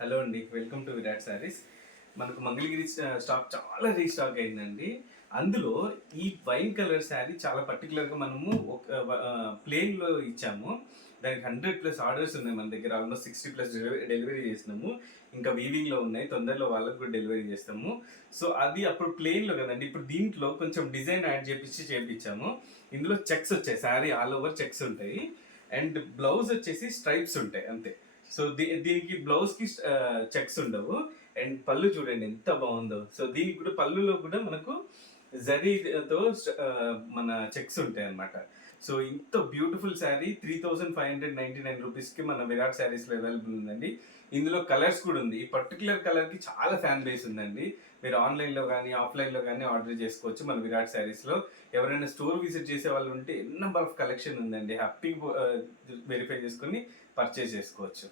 Hello అండి, welcome to Virat saris. మనకు Mangalagiri stock చాలా రీస్టాక్ అయిందండి. అందులో ఈ వైన్ కలర్ శారీ చాలా పర్టికులర్గా మనము ఒక ప్లేన్లో ఇచ్చాము. దానికి 100+ ఆర్డర్స్ ఉన్నాయి మన దగ్గర. ఆల్మోస్ట్ 60+ డెలివరీ చేసినాము. ఇంకా వీవింగ్లో ఉన్నాయి, తొందరలో వాళ్ళకు కూడా డెలివరీ చేస్తాము. సో అది అప్పుడు ప్లేన్లో కదండి. ఇప్పుడు దీంట్లో కొంచెం డిజైన్ యాడ్ చేపించాము. ఇందులో చెక్స్ వచ్చాయి, శారీ ఆల్ ఓవర్ చెక్స్ ఉంటాయి. అండ్ బ్లౌజ్ వచ్చేసి స్ట్రైప్స్ ఉంటాయి అంతే. సో దీనికి బ్లౌజ్ కి చెక్స్ ఉండవు. అండ్ పళ్ళు చూడండి ఎంత బాగుందో. సో దీనికి కూడా పళ్ళులో కూడా మనకు జరీతో మన చెక్స్ ఉంటాయి అన్నమాట. సో ఇంత బ్యూటిఫుల్ శారీ 3599 రూపీస్కి మన విరాట్ శారీస్లో అవైలబుల్ ఉందండి. ఇందులో కలర్స్ కూడా ఉంది. ఈ పర్టికులర్ కలర్కి చాలా ఫ్యాన్ బేస్ ఉందండి. మీరు ఆన్లైన్లో కానీ ఆఫ్లైన్లో కానీ ఆర్డర్ చేసుకోవచ్చు మన విరాట్ శారీస్లో. ఎవరైనా స్టోర్ విజిట్ చేసే వాళ్ళు ఉంటే ఎన్ నెంబర్ ఆఫ్ కలెక్షన్ ఉందండి. హ్యాపీగా వెరిఫై చేసుకొని పర్చేస్ చేసుకోవచ్చు.